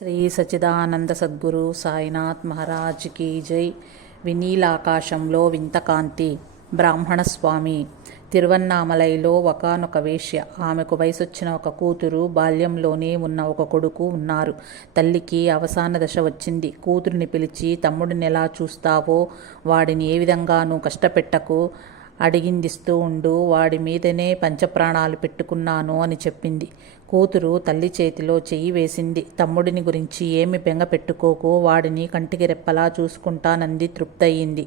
Shri Sachchidananda Sadhguru Sainath Maharaj key జై. వినీలాకాశంలో వింతకాంతి. బ్రాహ్మణస్వామి. తిరువన్నామలైలో ఒకానొక వేశ్య, ఆమెకు వయసొచ్చిన ఒక కూతురు, బాల్యంలోనే ఉన్న ఒక కొడుకు ఉన్నారు. తల్లికి అవసాన దశ వచ్చింది. కూతురిని పిలిచి, తమ్ముడిని ఎలా చూస్తావో వాడిని ఏ విధంగానూ కష్టపెట్టకు, అడిగిందిస్తూ ఉండు, వాడి మీదనే పంచప్రాణాలు పెట్టుకున్నాను అని చెప్పింది. కూతురు తల్లి చేతిలో చెయ్యి వేసింది. తమ్ముడిని గురించి ఏమి బెంగ పెట్టుకోకు, వాడిని కంటికి రెప్పలా చూసుకుంటానంది. తృప్తయింది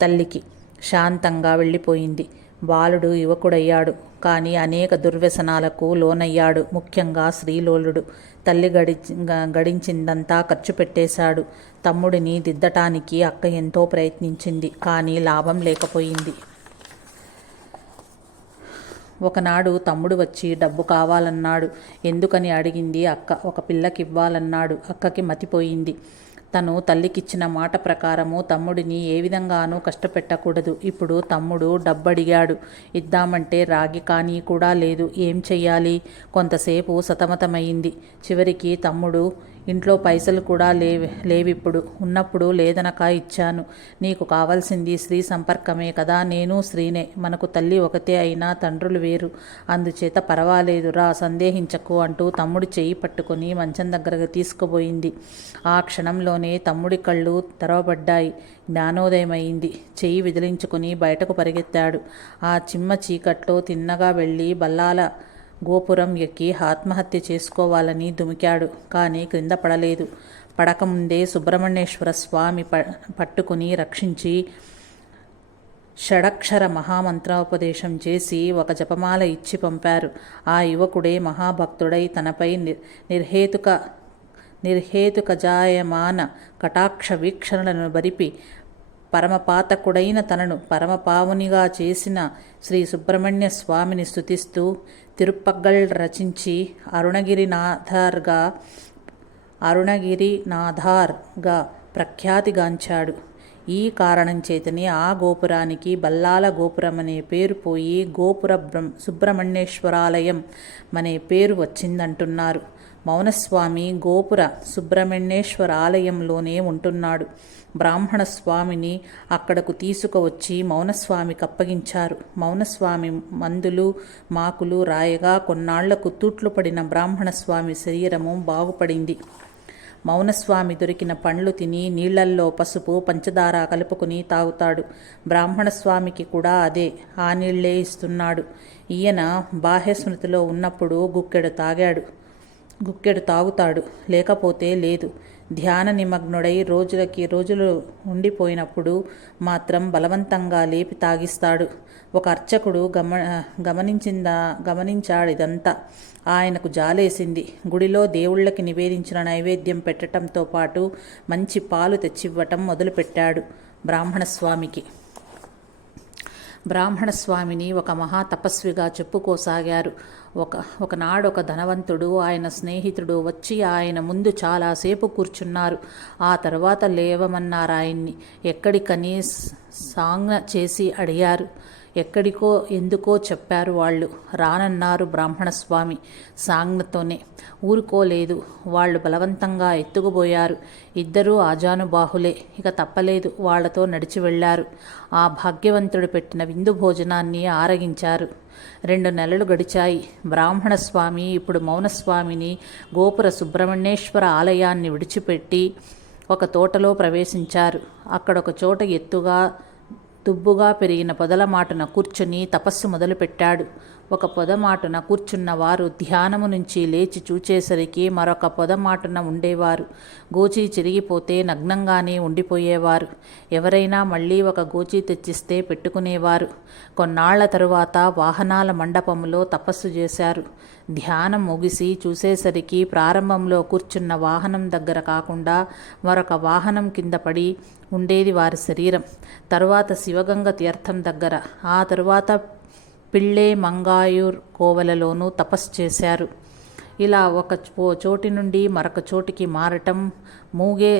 తల్లికి. శాంతంగా వెళ్ళిపోయింది. బాలుడు యువకుడయ్యాడు. కానీ అనేక దుర్వ్యసనాలకు లోనయ్యాడు. ముఖ్యంగా శ్రీలోలుడు. తల్లి గడించిందంతా ఖర్చు పెట్టేశాడు. తమ్ముడిని దిద్దటానికి అక్క ఎంతో ప్రయత్నించింది. కానీ లాభం లేకపోయింది. ఒకనాడు తమ్ముడు వచ్చి డబ్బు కావాలన్నాడు. ఎందుకని అడిగింది అక్క. ఒక పిల్లకివ్వాలన్నాడు. అక్కకి మతిపోయింది. తను తల్లికిచ్చిన మాట ప్రకారము తమ్ముడిని ఏ విధంగానూ కష్టపెట్టకూడదు. ఇప్పుడు తమ్ముడు డబ్బడిగాడు. ఇద్దామంటే రాగి కానీ కూడా లేదు. ఏం చెయ్యాలి? కొంతసేపు సతమతమైంది. చివరికి తమ్ముడు, ఇంట్లో పైసలు కూడా లేవిప్పుడు. ఉన్నప్పుడు లేదనక ఇచ్చాను. నీకు కావాల్సింది స్త్రీ సంపర్కమే కదా. నేను స్త్రీనే. మనకు తల్లి ఒకతే అయినా తండ్రులు వేరు. అందుచేత పర్వాలేదు రా, సందేహించకు అంటూ తమ్ముడి చెయ్యి పట్టుకొని మంచం దగ్గరకు తీసుకుపోయింది. ఆ క్షణంలోనే తమ్ముడి కళ్ళు తెరవబడ్డాయి. జ్ఞానోదయమైంది. చెయ్యి విదిలించుకుని బయటకు పరిగెత్తాడు. ఆ చిమ్మ చీకట్లో తిన్నగా వెళ్ళి బల్లాల గోపురం ఎక్కి ఆత్మహత్య చేసుకోవాలని దుమికాడు. కానీ క్రింద పడలేదు. పడకముందే సుబ్రహ్మణ్యేశ్వర స్వామి పట్టుకుని రక్షించి షడక్షర మహామంత్రోపదేశం చేసి ఒక జపమాల ఇచ్చి పంపారు. ఆ యువకుడే మహాభక్తుడై తనపై నిర్హేతుక జాయమాన కటాక్ష వీక్షణలను బరిపి పరమపాతకుడైన తనను పరమపావునిగా చేసిన శ్రీ సుబ్రహ్మణ్య స్వామిని స్తుతిస్తూ తిరుప్పగ్గల్ రచించి అరుణగిరినాథార్గా ప్రఖ్యాతిగాంచాడు. ఈ కారణం చేతనే ఆ గోపురానికి బల్లాల గోపురం అనే పేరు పోయి సుబ్రహ్మణ్యేశ్వరాలయం అనే పేరు వచ్చిందంటున్నారు. మౌనస్వామి గోపుర సుబ్రహ్మణ్యేశ్వర ఆలయంలోనే ఉంటున్నాడు. బ్రాహ్మణ స్వామిని అక్కడకు తీసుకువచ్చి మౌనస్వామికి అప్పగించారు. మౌనస్వామి మందులు మాకులు రాయగా కొన్నాళ్లకు తూట్లు పడిన బ్రాహ్మణ స్వామి శరీరము బాగుపడింది. మౌనస్వామి దొరికిన పండ్లు తిని నీళ్లల్లో పసుపు పంచదార కలుపుకుని తాగుతాడు. బ్రాహ్మణ స్వామికి కూడా అదే, ఆ నీళ్లే ఇస్తున్నాడు. ఈయన బాహ్యస్మృతిలో ఉన్నప్పుడు గుక్కెడు తాగుతాడు, లేకపోతే లేదు. ధ్యాన నిమగ్నుడై రోజులు ఉండిపోయినప్పుడు మాత్రం బలవంతంగా లేపి తాగిస్తాడు. ఒక అర్చకుడు గమనించాడిదంతా. ఆయనకు జాలేసింది. గుడిలో దేవుళ్ళకి నివేదించిన నైవేద్యం పెట్టడంతో పాటు మంచి పాలు తెచ్చివ్వటం మొదలుపెట్టాడు. బ్రాహ్మణస్వామిని ఒక మహా తపస్విగా చెప్పుకోసాగారు. ఒకనాడు ఒక ధనవంతుడు, ఆయన స్నేహితుడు వచ్చి ఆయన ముందు చాలాసేపు కూర్చున్నారు. ఆ తర్వాత లేవమన్నారాయన్ని. ఎక్కడికని సాంగ్న చేసి అడిగారు. ఎక్కడికో ఎందుకో చెప్పారు వాళ్ళు. రానన్నారు బ్రాహ్మణస్వామి సాంగ్నతోనే. ఊరుకోలేదు. వాళ్ళు బలవంతంగా ఎత్తుకుపోయారు. ఇద్దరూ ఆజానుబాహులే. ఇక తప్పలేదు. వాళ్లతో నడిచి వెళ్లారు. ఆ భాగ్యవంతుడు పెట్టిన విందు భోజనాన్ని ఆరగించారు. 2 నెలలు గడిచాయి. బ్రాహ్మణస్వామి ఇప్పుడు మౌనస్వామిని గోపుర సుబ్రహ్మణ్యేశ్వర ఆలయాన్ని విడిచిపెట్టి ఒక తోటలో ప్రవేశించారు. అక్కడొక చోట ఎత్తుగా దుబ్బుగా పెరిగిన పొదలమాటున కూర్చుని తపస్సు మొదలుపెట్టాడు. ఒక పొదమాటున కూర్చున్న వారు ధ్యానము నుంచి లేచి చూచేసరికి మరొక పొదమాటున ఉండేవారు. గోచీ చిరిగిపోతే నగ్నంగానే ఉండిపోయేవారు. ఎవరైనా మళ్ళీ ఒక గోచీ తెచ్చిస్తే పెట్టుకునేవారు. కొన్నాళ్ల తరువాత వాహనాల మండపంలో తపస్సు చేశారు. ధ్యానం ముగిసి చూసేసరికి ప్రారంభంలో కూర్చున్న వాహనం దగ్గర కాకుండా మరొక వాహనం కింద పడి ఉండేది వారి శరీరం. తరువాత శివగంగ తీర్థం దగ్గర, ఆ తరువాత పిళ్ళే మంగాయూర్ కోవలలోనూ తపస్సు చేశారు. ఇలా ఓ చోటి నుండి మరొక చోటికి మారటం మూగే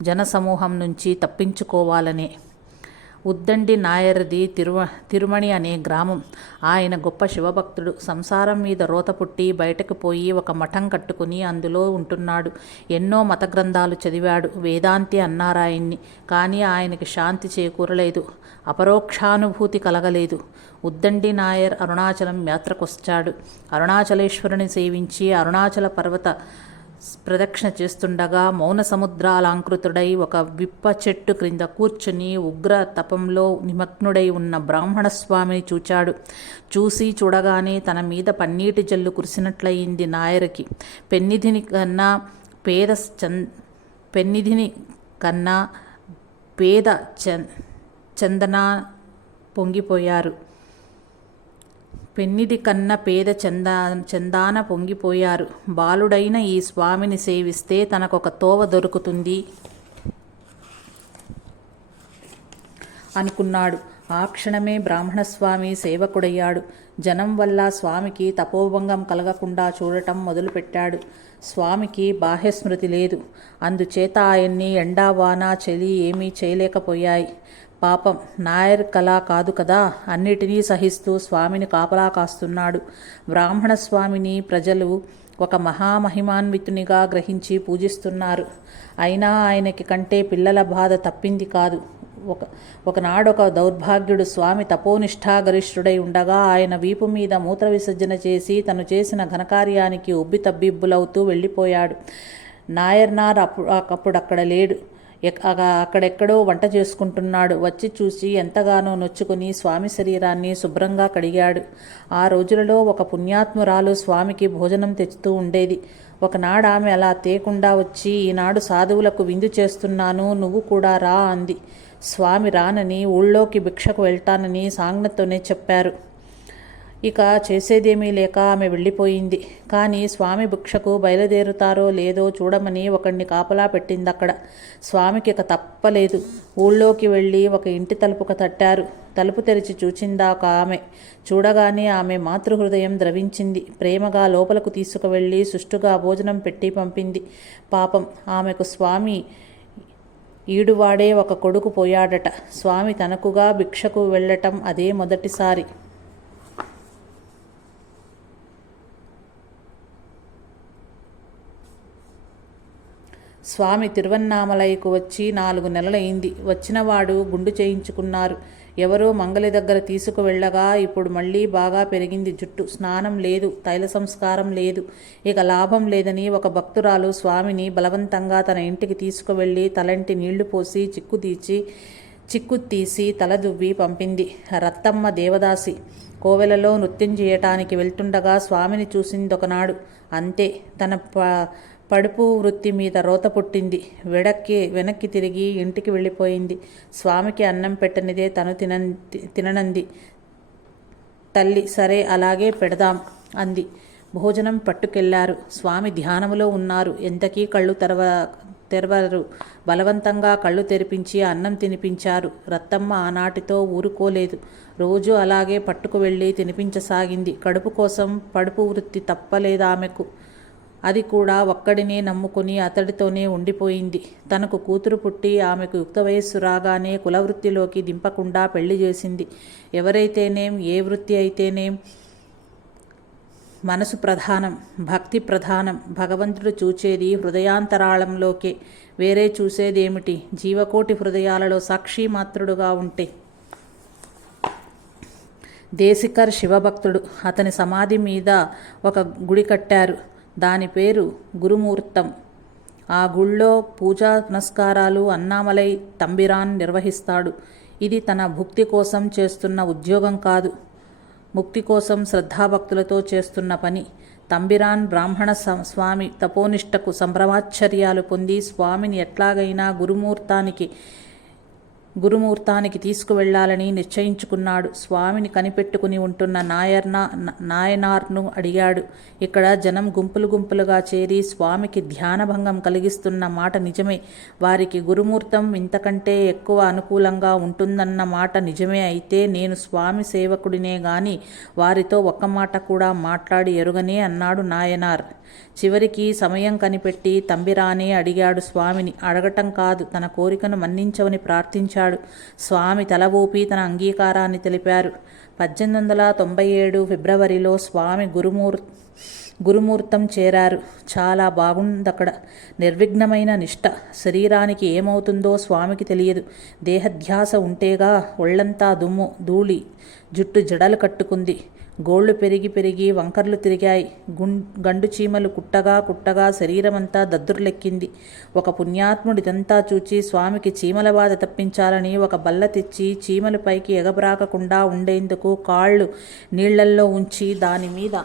జనసమూహం నుంచి తప్పించుకోవాలనే. ఉద్దండి నాయర్ది తిరుమణి అనే గ్రామం. ఆయన గొప్ప శివభక్తుడు. సంసారం మీద రోత పుట్టి బయటకు పోయి ఒక మఠం కట్టుకుని అందులో ఉంటున్నాడు. ఎన్నో మత గ్రంథాలు చదివాడు. వేదాంతి అన్నారాయన్ని. కానీ ఆయనకి శాంతి చేకూరలేదు, అపరోక్షానుభూతి కలగలేదు. ఉద్దండి నాయర్ అరుణాచలం యాత్రకొచ్చాడు. అరుణాచలేశ్వరుని సేవించి అరుణాచల పర్వత ప్రదక్షిణ చేస్తుండగా మౌన సముద్రాలంకృతుడై ఒక విప్ప చెట్టు క్రింద కూర్చుని ఉగ్ర తపంలో నిమగ్నుడై ఉన్న బ్రాహ్మణస్వామిని చూచాడు. చూడగానే తన మీద పన్నీటి జల్లు కురిసినట్లయింది నాయరికి. పెన్నిధిని కన్నా పేద చందన పొంగిపోయారు. పెన్నిది కన్న పేద చందాన పొంగిపోయారు. బాలుడైన ఈ స్వామిని సేవిస్తే తనకొక తోవ దొరుకుతుంది అనుకున్నాడు. ఆ క్షణమే బ్రాహ్మణస్వామి సేవకుడయ్యాడు. జనం వల్ల స్వామికి తపోభంగం కలగకుండా చూడటం మొదలుపెట్టాడు. స్వామికి బాహ్యస్మృతి లేదు. అందుచేత ఆయన్ని ఎండా వాన చలి ఏమీ చేయలేకపోయాయి. పాపం, నాయర్ కళ కాదు కదా, అన్నిటినీ సహిస్తూ స్వామిని కాపలా కాస్తున్నాడు. బ్రాహ్మణ స్వామిని ప్రజలు ఒక మహామహిమాన్వితునిగా గ్రహించి పూజిస్తున్నారు. అయినా ఆయనకి కంటే పిల్లల బాధ తప్పింది కాదు. ఒకనాడొక దౌర్భాగ్యుడు స్వామి తపోనిష్ఠాగరిష్ఠుడై ఉండగా ఆయన వీపు మీద మూత్ర విసర్జన చేసి తను చేసిన ఘనకార్యానికి ఉబ్బితబ్బిబ్బులవుతూ వెళ్ళిపోయాడు. నాయర్నార్ అప్పుడక్కడ లేడు. అక్కడెక్కడో వంట చేసుకుంటున్నాడు. వచ్చి చూసి ఎంతగానో నొచ్చుకుని స్వామి శరీరాన్ని శుభ్రంగా కడిగాడు. ఆ రోజులలో ఒక పుణ్యాత్మురాలు స్వామికి భోజనం తెచ్చుతూ ఉండేది. ఒకనాడు ఆమె అలా తేకుండా వచ్చి, ఈనాడు సాధువులకు విందు చేస్తున్నాను, నువ్వు కూడా రా అంది. స్వామి రానని, ఊళ్ళోకి భిక్షకు వెళ్తానని సాంగ్నతోనే చెప్పారు. ఇక చేసేదేమీ లేక ఆమె వెళ్ళిపోయింది. కానీ స్వామి భిక్షకు బయలుదేరుతారో లేదో చూడమని ఒకడిని కాపలా పెట్టిందక్కడ. స్వామికి ఇక తప్పలేదు. ఊళ్ళోకి వెళ్ళి ఒక ఇంటి తలుపుకు తట్టారు. తలుపు తెరిచి చూచిందాక ఆమె. చూడగానే ఆమె మాతృహృదయం ద్రవించింది. ప్రేమగా లోపలకు తీసుకువెళ్ళి సుష్టుగా భోజనం పెట్టి పంపింది. పాపం, ఆమెకు స్వామి ఈడువాడే ఒక కొడుకు పోయాడట. స్వామి తనకుగా భిక్షకు వెళ్ళటం అదే మొదటిసారి. స్వామి తిరువన్నామలైకు వచ్చి 4 నెలలైంది. వచ్చినవాడు గుండు చేయించుకున్నారు. ఎవరో మంగలి దగ్గర తీసుకువెళ్ళగా ఇప్పుడు మళ్ళీ బాగా పెరిగింది జుట్టు. స్నానం లేదు, తైల సంస్కారం లేదు. ఇక లాభం లేదని ఒక భక్తురాలు స్వామిని బలవంతంగా తన ఇంటికి తీసుకువెళ్ళి తలంటి నీళ్లు పోసి చిక్కు తీసి తల దువ్వి పంపింది. రత్తమ్మ దేవదాసి కోవెలలో నృత్యం చేయటానికి వెళ్తుండగా స్వామిని చూసిందొకనాడు. అంతే, తన పడుపు వృత్తి మీద రోత పుట్టింది. వెనక్కి తిరిగి ఇంటికి వెళ్ళిపోయింది. స్వామికి అన్నం పెట్టనిదే తను తిననంది. తల్లి సరే అలాగే పెడదాం అంది. భోజనం పట్టుకెళ్లారు. స్వామి ధ్యానములో ఉన్నారు. ఎంతకీ కళ్ళు తెరవరు. బలవంతంగా కళ్ళు తెరిపించి అన్నం తినిపించారు. రత్తమ్మ ఆనాటితో ఊరుకోలేదు. రోజు అలాగే పట్టుకు వెళ్ళి తినిపించసాగింది. కడుపు కోసం పడుపు వృత్తి తప్పలేదామెకు. అది కూడా ఒక్కడినే నమ్ముకుని అతడితోనే ఉండిపోయింది. తనకు కూతురు పుట్టి ఆమెకు యుక్త వయస్సు రాగానే కులవృత్తిలోకి దింపకుండా పెళ్లి చేసింది. ఎవరైతేనేం, ఏ వృత్తి అయితేనేం మనసు ప్రధానం, భక్తి ప్రధానం. భగవంతుడు చూచేది హృదయాంతరాళంలోకే, వేరే చూసేదేమిటి? జీవకోటి హృదయాలలో సాక్షి మాత్రుడుగా ఉంటే. దేశికర్ శివభక్తుడు. అతని సమాధి మీద ఒక గుడి కట్టారు. దాని పేరు గురుమూర్తం. ఆ గుళ్ళో పూజా పునస్కారాలు అన్నామలై తంబిరాన్ నిర్వహిస్తాడు. ఇది తన భుక్తి కోసం చేస్తున్న ఉద్యోగం కాదు, ముక్తి కోసం శ్రద్ధాభక్తులతో చేస్తున్న పని. తంబిరాన్ బ్రాహ్మణ స్వామి తపోనిష్టకు సంభ్రమాశ్చర్యాలు పొంది స్వామిని ఎట్లాగైనా గురుమూర్తానికి తీసుకువెళ్లాలని నిశ్చయించుకున్నాడు. స్వామిని కనిపెట్టుకుని ఉంటున్న నాయనార్ను అడిగాడు. ఇక్కడ జనం గుంపులుగా చేరి స్వామికి ధ్యానభంగం కలిగిస్తున్న మాట నిజమే. వారికి గురుమూర్తం ఇంతకంటే ఎక్కువ అనుకూలంగా ఉంటుందన్న మాట నిజమే. అయితే నేను స్వామి సేవకుడినే గాని వారితో ఒక్క మాట కూడా మాట్లాడి ఎరుగనే అన్నాడు నాయనార్. చివరికి సమయం కనిపెట్టి తంబిరానే అడిగాడు స్వామిని. అడగటం కాదు, తన కోరికను మన్నించవని ప్రార్థించాడు. ఆహ్వానించాడు. స్వామి తల ఊపి తన అంగీకారాన్ని తెలిపారు. 1897 ఫిబ్రవరిలో స్వామి గురుమూర్తం చేరారు. చాలా బాగుందక్కడ. నిర్విఘ్నమైన నిష్ఠ. శరీరానికి ఏమవుతుందో స్వామికి తెలియదు. దేహధ్యాస ఉంటేగా. ఒళ్లంతా దుమ్ము ధూళి. జుట్టు జడలు కట్టుకుంది. గోళ్లు పెరిగి పెరిగి వంకర్లు తిరిగాయి. గండు చీమలు కుట్టగా శరీరమంతా దద్దుర్లెక్కింది. ఒక పుణ్యాత్ముడిదంతా చూచి స్వామికి చీమల బాధ తప్పించాలని ఒక బల్ల తెచ్చి చీమలు పైకి ఎగబ్రాకకుండా ఉండేందుకు కాళ్ళు నీళ్లల్లో ఉంచి దానిమీద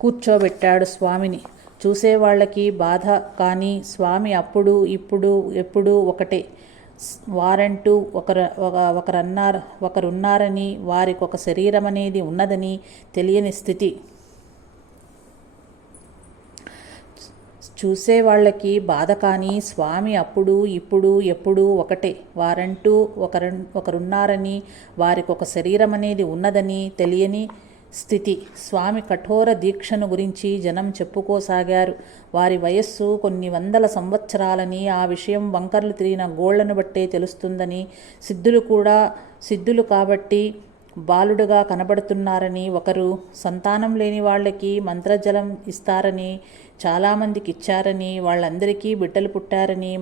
కూర్చోబెట్టాడు స్వామిని. చూసేవాళ్లకి బాధ. కానీ స్వామి అప్పుడు ఇప్పుడు ఎప్పుడూ ఒకటే. వారంటూ ఒకరున్నారని, వారికొక శరీరం అనేది ఉన్నదని తెలియని స్థితి. చూసేవాళ్లకి బాధ. కానీ స్వామి అప్పుడు ఇప్పుడు ఎప్పుడూ ఒకటే. వారంటూ ఒకరున్నారని, వారికొక శరీరం అనేది ఉన్నదని తెలియని స్థితి. స్వామి కఠోర దీక్షను గురించి జనం చెప్పుకోసాగారు. వారి వయస్సు కొన్ని వందల సంవత్సరాలని, ఆ విషయం వంకర్లు తిరిగిన గోళ్లను బట్టే తెలుస్తుందని, సిద్ధులు కాబట్టి బాలుడుగా కనబడుతున్నారని ఒకరు, సంతానం లేని వాళ్ళకి మంత్రజలం ఇస్తారని చాలామందికి ఇచ్చారని, వాళ్ళందరికీ బిడ్డలు పుట్టారని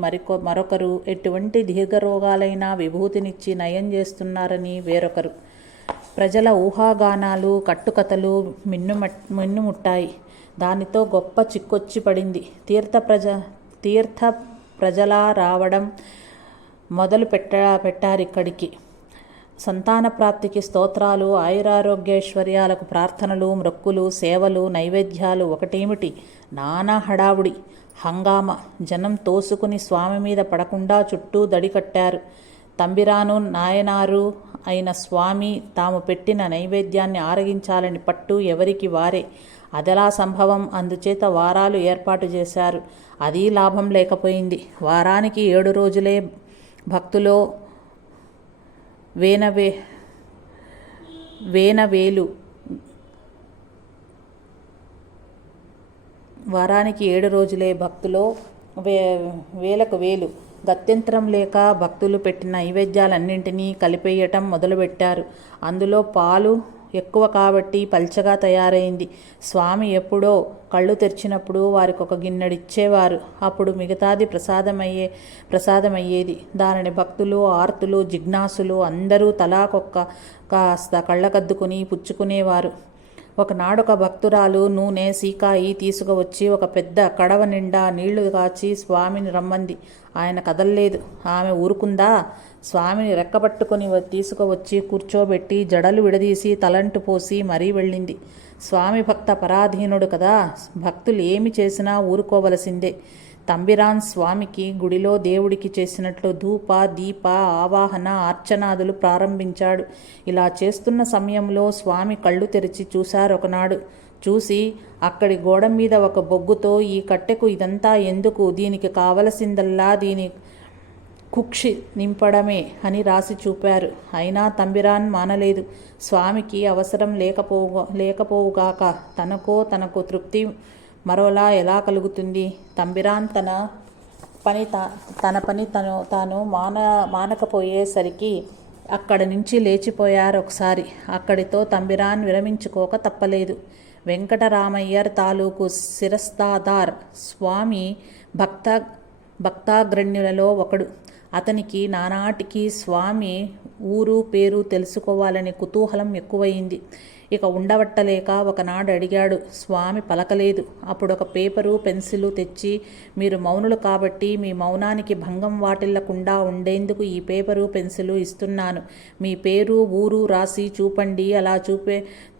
మరొకరు, ఎటువంటి దీర్ఘరోగాలైనా విభూతినిచ్చి నయం చేస్తున్నారని వేరొకరు. ప్రజల ఊహాగానాలు, కట్టుకథలు మిన్నుముట్టాయి. దానితో గొప్ప చిక్కొచ్చి పడింది. తీర్థ ప్రజలా రావడం మొదలు పెట్టారిక్కడికి. సంతాన ప్రాప్తికి స్తోత్రాలు, ఆయురారోగ్యైశ్వర్యాలకు ప్రార్థనలు, మ్రొక్కులు, సేవలు, నైవేద్యాలు ఒకటేమిటి, నానా హడావుడి, హంగామా. జనం తోసుకుని స్వామి మీద పడకుండా చుట్టూ దడి కట్టారు. తంబిరాను నాయనారు అయిన స్వామి తాము పెట్టిన నైవేద్యాన్ని ఆరగించాలని పట్టు ఎవరికి వారే. అదెలా సంభవం? అందుచేత వారాలు ఏర్పాటు చేశారు. అదీ లాభం లేకపోయింది. వారానికి 7 రోజులే భక్తులో వేలకు వేలు. గత్యంతరం లేక భక్తులు పెట్టిన నైవేద్యాలన్నింటినీ కలిపేయటం మొదలుపెట్టారు. అందులో పాలు ఎక్కువ కాబట్టి పల్చగా తయారైంది. స్వామి ఎప్పుడో కళ్ళు తెరిచినప్పుడు వారికొక గిన్నెడిచ్చేవారు. అప్పుడు మిగతాది ప్రసాదమయ్యేది. దానిని భక్తులు, ఆర్తులు, జిజ్ఞాసులు అందరూ తలాకొక్క కాస్త కళ్ళకద్దుకుని పుచ్చుకునేవారు. ఒకనాడొక భక్తురాలు నూనె, సీకాయి తీసుకువచ్చి ఒక పెద్ద కడవ నిండా నీళ్లు కాచి స్వామిని రమ్మంది. ఆయన కదల్లేదు. ఆమె ఊరుకుందా? స్వామిని రెక్కపట్టుకుని తీసుకువచ్చి కూర్చోబెట్టి జడలు విడదీసి తలంటు పోసి మరీ వెళ్ళింది. స్వామి భక్త పరాధీనుడు కదా. భక్తులు ఏమి చేసినా ఊరుకోవలసిందే. తంబిరాన్ స్వామికి గుడిలో దేవుడికి చేసినట్లు ధూప, దీప, ఆవాహన, అర్చనాదులు ప్రారంభించాడు. ఇలా చేస్తున్న సమయంలో స్వామి కళ్ళు తెరిచి చూశారొకనాడు. చూసి అక్కడి గోడ మీద ఒక బొగ్గుతో, ఈ కట్టెకు ఇదంతా ఎందుకు, దీనికి కావలసిందల్లా దీని కుక్షి నింపడమే అని రాసి చూపారు. అయినా తంబిరాన్ మానలేదు. స్వామికి అవసరం లేకపోవుగాక తనకు తృప్తి మరోలా ఎలా కలుగుతుంది? తంబిరాన్ తన పని తాను మానకపోయేసరికి అక్కడి నుంచి లేచిపోయారు ఒకసారి. అక్కడితో తంబిరాన్ విరమించుకోక తప్పలేదు. వెంకటరామయ్యర్ తాలూకు శిరస్తాదార్ స్వామి భక్తాగ్రణ్యులలో ఒకడు. అతనికి నానాటికి స్వామి ఊరు పేరు తెలుసుకోవాలని కుతూహలం ఎక్కువయింది. ఇక ఉండబట్టలేక ఒకనాడు అడిగాడు. స్వామి పలకలేదు. అప్పుడొక పేపరు, పెన్సిలు తెచ్చి, మీరు మౌనులు కాబట్టి మీ మౌనానికి భంగం వాటిల్లకుండా ఉండేందుకు ఈ పేపరు, పెన్సిలు ఇస్తున్నాను. మీ పేరు, ఊరు రాసి చూపండి. అలా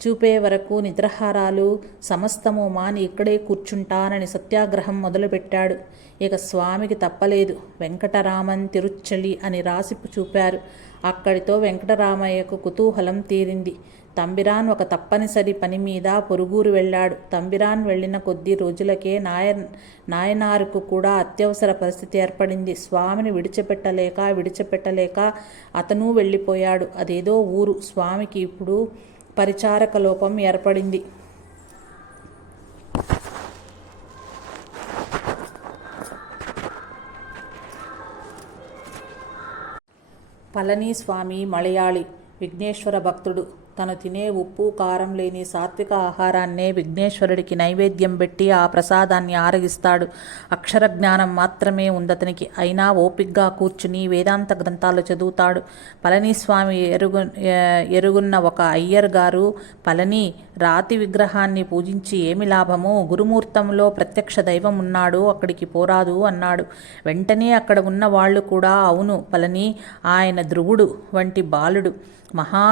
చూపే వరకు నిద్రాహారాలు సమస్తము మాని ఇక్కడే కూర్చుంటానని సత్యాగ్రహం మొదలుపెట్టాడు. ఇక స్వామికి తప్పలేదు. వెంకటరామన్ తిరుచ్చలి అని రాసి చూపారు. అక్కడితో వెంకటరామయ్యకు కుతూహలం తీరింది. తంబిరాన్ ఒక తప్పనిసరి పని మీద పొరుగురు వెళ్ళాడు. తంబిరాన్ వెళ్ళిన కొద్ది రోజులకే నాయనారుకు కూడా అత్యవసర పరిస్థితి ఏర్పడింది. స్వామిని విడిచిపెట్టలేక అతను వెళ్ళిపోయాడు. అదేదో ఊరు. స్వామికి ఇప్పుడు పరిచారక లోపం ఏర్పడింది. పళనిస్వామి మలయాళి, విఘ్నేశ్వర భక్తుడు. తను తినే ఉప్పు కారం లేని సాత్విక ఆహారాన్నే విఘ్నేశ్వరుడికి నైవేద్యం పెట్టి ఆ ప్రసాదాన్ని ఆరగిస్తాడు. అక్షర జ్ఞానం మాత్రమే ఉందతనికి. అయినా ఓపిగ్గా కూర్చుని వేదాంత గ్రంథాలు చదువుతాడు. పళనిస్వామి ఎరుగున్న ఒక అయ్యర్ గారు, పళని, రాతి విగ్రహాన్ని పూజించి ఏమి లాభము? గురుమూర్తంలో ప్రత్యక్ష దైవం ఉన్నాడు, అక్కడికి పోరాదు అన్నాడు. వెంటనే అక్కడ ఉన్న వాళ్ళు కూడా, అవును పళని, ఆయన ధ్రువుడు వంటి బాలుడు, మహా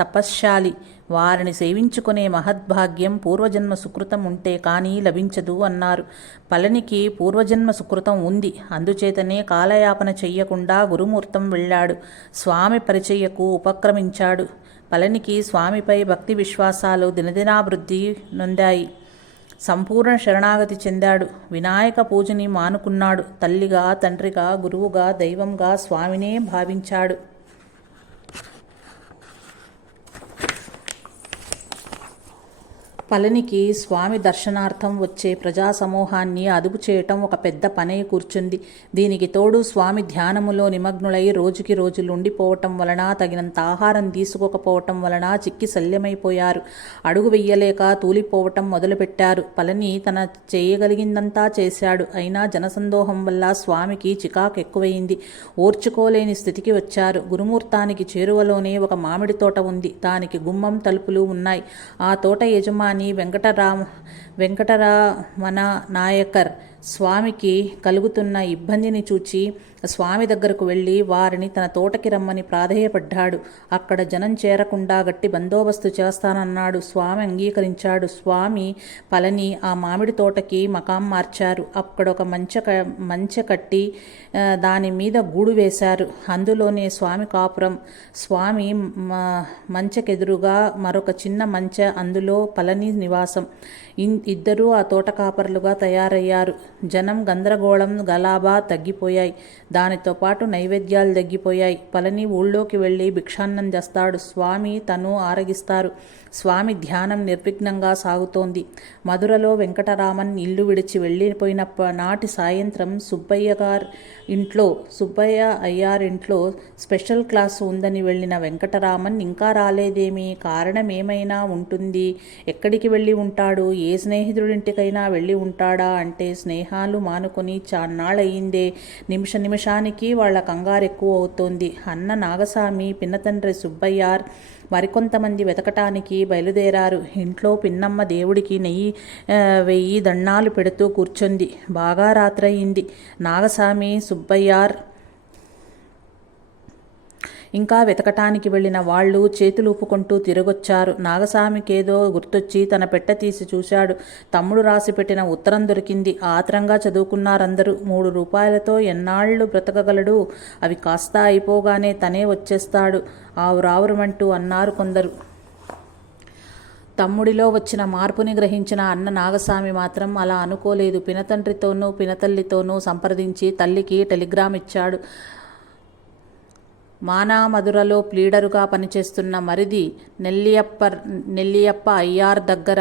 తపశ్శాలి, వారిని సేవించుకునే మహద్భాగ్యం పూర్వజన్మ సుకృతం ఉంటే కానీ లభించదు అన్నారు. పళనికి పూర్వజన్మ సుకృతం ఉంది. అందుచేతనే కాలయాపన చెయ్యకుండా గురుమూర్తం వెళ్ళాడు. స్వామి పరిచయకు ఉపక్రమించాడు. పళనికి స్వామిపై భక్తి విశ్వాసాలు దినదినాభివృద్ధి నొందాయి. సంపూర్ణ శరణాగతి చెందాడు. వినాయక పూజని మానుకున్నాడు. తల్లిగా, తండ్రిగా, గురువుగా, దైవంగా స్వామినే భావించాడు. పళనికి స్వామి దర్శనార్థం వచ్చే ప్రజా సమూహాన్ని అదుపు చేయటం ఒక పెద్ద పనే కూర్చుంది. దీనికి తోడు స్వామి ధ్యానములో నిమగ్నులై రోజుకి రోజులు ఉండిపోవటం వలన, తగినంత ఆహారం తీసుకోకపోవటం వలన చిక్కి శల్యమైపోయారు. అడుగు వెయ్యలేక తూలిపోవటం మొదలుపెట్టారు. పళని తన చేయగలిగిందంతా చేశాడు. అయినా జనసందోహం వల్ల స్వామికి చికాకు ఎక్కువైంది. ఓర్చుకోలేని స్థితికి వచ్చారు. గురుమూర్తానికి చేరువలోనే ఒక మామిడి తోట ఉంది. దానికి గుమ్మం, తలుపులు ఉన్నాయి. ఆ తోట యజమాని వెంకటరమణ నాయకర్ స్వామికి కలుగుతున్న ఇబ్బందిని చూచి స్వామి దగ్గరకు వెళ్ళి వారిని తన తోటకి రమ్మని ప్రాధేయపడ్డాడు. అక్కడ జనం చేరకుండా గట్టి బందోబస్తు చేస్తానన్నాడు. స్వామి అంగీకరించాడు. స్వామి, పళని ఆ మామిడి తోటకి మకాం మార్చారు. అక్కడొక మంచె కట్టి దాని మీద గూడు వేశారు. అందులోనే స్వామి కాపురం. స్వామి మంచెకెదురుగా మరొక చిన్న మంచె, అందులో పళని నివాసం. ఇద్దరూ ఆ తోట కాపరులుగా తయారయ్యారు. జనం గందరగోళం, గలాబా తగ్గిపోయాయి. దానితో పాటు నైవేద్యాలు తగ్గిపోయాయి. పళని ఊళ్ళోకి వెళ్ళి భిక్షాన్నం తెస్తాడు. స్వామి తను ఆరగిస్తారు. స్వామి ధ్యానం నిర్విఘ్నంగా సాగుతోంది. మధురలో వెంకటరామన్ ఇల్లు విడిచి వెళ్ళిపోయిన నాటి సాయంత్రం సుబ్బయ్య అయ్యారింట్లో స్పెషల్ క్లాసు ఉందని వెళ్ళిన వెంకటరామన్ ఇంకా రాలేదేమి? కారణం ఏమైనా ఉంటుంది. ఎక్కడికి వెళ్ళి ఉంటాడు? ఏ స్నేహితుడింటికైనా వెళ్ళి ఉంటాడా? అంటే స్నేహాలు మానుకొని చాన్నాళ్ళయిందే. నిమిషానికి వాళ్ళ కంగారు ఎక్కువ అవుతోంది. అన్న నాగసామి, పిన్నతండ్రి సుబ్బయ్యార్ మరికొంతమంది వెతకటానికి బయలుదేరారు. ఇంట్లో పిన్నమ్మ దేవుడికి వెయ్యి దండాలు పెడుతూ కూర్చుంది. బాగా రాత్రయింది. నాగసామి, సుబ్బయ్యార్ ఇంకా వెతకటానికి వెళ్ళిన వాళ్ళు చేతులు ఊపుకుంటూ తిరగొచ్చారు. నాగసామికేదో గుర్తొచ్చి తన పెట్టె తీసి చూశాడు. తమ్ముడు రాసి పెట్టిన ఉత్తరం దొరికింది. ఆత్రంగా చదువుకున్నారందరూ. 3 రూపాయలతో ఎన్నాళ్ళు బ్రతకగలడు? అవి కాస్త అయిపోగానే తనే వచ్చేస్తాడు ఆవురావురమంటూ అన్నారు కొందరు. తమ్ముడిలో వచ్చిన మార్పుని గ్రహించిన అన్న నాగసామి మాత్రం అలా అనుకోలేదు. పినతండ్రితోనూ పినతల్లితోనూ సంప్రదించి తల్లికి టెలిగ్రామ్ ఇచ్చాడు. మానామధురలో ప్లీడరుగా పనిచేస్తున్న మరిది నెల్లియప్ప అయ్యార్ దగ్గర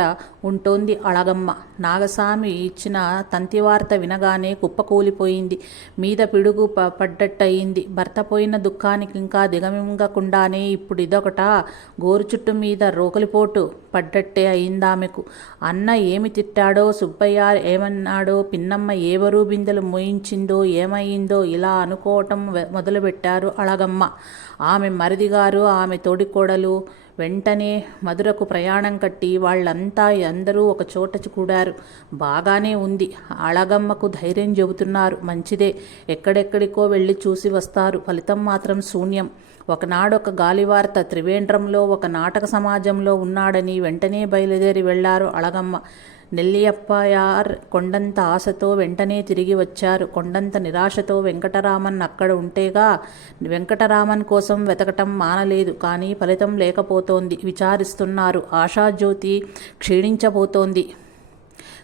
ఉంటోంది అళగమ్మ. నాగసామి ఇచ్చిన తంతివార్త వినగానే కుప్పకూలిపోయింది. మీద పిడుగు పడ్డట్టయింది. భర్త పోయిన దుఃఖానికి ఇంకా దిగమింగకుండానే ఇప్పుడు ఇదొకట. గోరు చుట్టు మీద రోకలిపోటు పడ్డట్టే అయిందామెకు. అన్న ఏమి తిట్టాడో, సుబ్బయ్య ఏమన్నాడో, పిన్నమ్మ ఏ బరువు బిందెలు మోయించిందో, ఏమయ్యిందో ఇలా అనుకోవటం మొదలుపెట్టారు అళగమ్మ, ఆమె మరిదిగారు, ఆమె తోడికోడలు. వెంటనే మధురకు ప్రయాణం కట్టి అందరూ ఒక చోట కూడారు. బాగానే ఉంది. అళగమ్మకు ధైర్యం చెబుతున్నారు. మంచిదే, ఎక్కడెక్కడికో వెళ్ళి చూసి వస్తారు. ఫలితం మాత్రం శూన్యం. ఒకనాడొక గాలివార్త త్రివేంద్రంలో ఒక నాటక సమాజంలో ఉన్నాడని వెంటనే బయలుదేరి వెళ్లారు అళగమ్మ. నెల్లియప్పయార్ కొండంత ఆశతో వెంటనే తిరిగి వచ్చారు. కొండంత నిరాశతో వెంకటరామన్ అక్కడ ఉంటేగా. వెంకటరామన్ కోసం వెతకటం మానలేదు. కానీ ఫలితం లేకపోతోంది. విచారిస్తున్నారు. ఆశాజ్యోతి క్షీణించబోతోంది.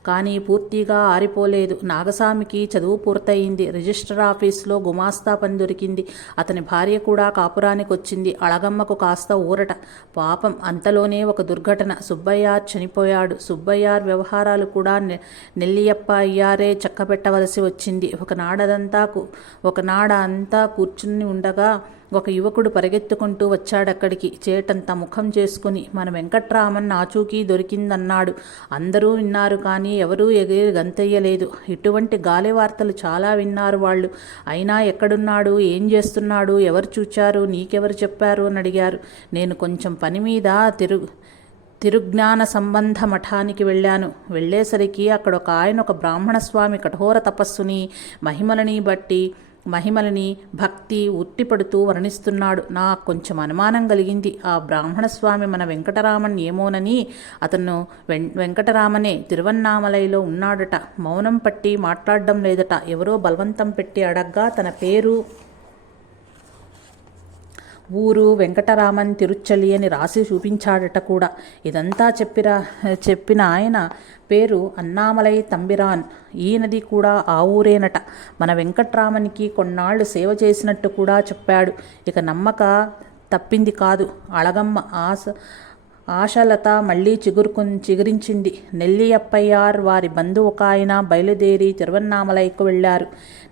కానీ పూర్తిగా ఆరిపోలేదు. నాగసామికి చదువు పూర్తయింది. రిజిస్టర్ ఆఫీసులో గుమాస్తా పని దొరికింది. అతని భార్య కూడా కాపురానికి వచ్చింది. అళగమ్మకు కాస్త ఊరట. పాపం, అంతలోనే ఒక దుర్ఘటన. సుబ్బయ్యార్ చనిపోయాడు. సుబ్బయ్యార్ వ్యవహారాలు కూడా నెల్లియప్ప అయ్యారే చక్కబెట్టవలసి వచ్చింది. ఒకనాడంతా కూర్చుని ఉండగా ఒక యువకుడు పరిగెత్తుకుంటూ వచ్చాడక్కడికి. చేటంత ముఖం చేసుకుని మన వెంకట్రామన్ ఆచూకీ దొరికిందన్నాడు. అందరూ విన్నారు కానీ ఎవరూ ఎగిరి గంతెయ్యలేదు. ఇటువంటి గాలి వార్తలు చాలా విన్నారు వాళ్ళు. అయినా ఎక్కడున్నాడు, ఏం చేస్తున్నాడు, ఎవరు చూచారు, నీకెవరు చెప్పారు అని అడిగారు. నేను కొంచెం పని మీద తిరుజ్ఞాన సంబంధ మఠానికి వెళ్ళాను. వెళ్ళేసరికి అక్కడ ఒక బ్రాహ్మణ స్వామి కఠోర తపస్సుని మహిమలని భక్తి ఉట్టిపడుతూ వర్ణిస్తున్నాడు. నాకు కొంచెం అనుమానం కలిగింది. ఆ బ్రాహ్మణ స్వామి మన వెంకటరామన్ ఏమోనని. అతను వెంకటరామనే తిరువన్నామలైలో ఉన్నాడట. మౌనం పట్టి మాట్లాడడం లేదట. ఎవరో బలవంతం పెట్టి అడగ్గా తన పేరు, ఊరు వెంకటరామన్ తిరుచ్చలి అని రాసి చూపించాడట కూడా. ఇదంతా చెప్పిన ఆయన పేరు అన్నామలై తంబిరాన్. ఈయనది కూడా ఆ ఊరేనట. మన వెంకట్రామన్కి కొన్నాళ్లు సేవ చేసినట్టు కూడా చెప్పాడు. ఇక నమ్మక తప్పింది కాదు. అళగమ్మ ఆశలత మళ్ళీ చిగురించింది. నెల్లియప్పయ్యార్ వారి బంధువు ఒక ఆయన బయలుదేరి తిరువన్నామలైకు వెళ్ళారు.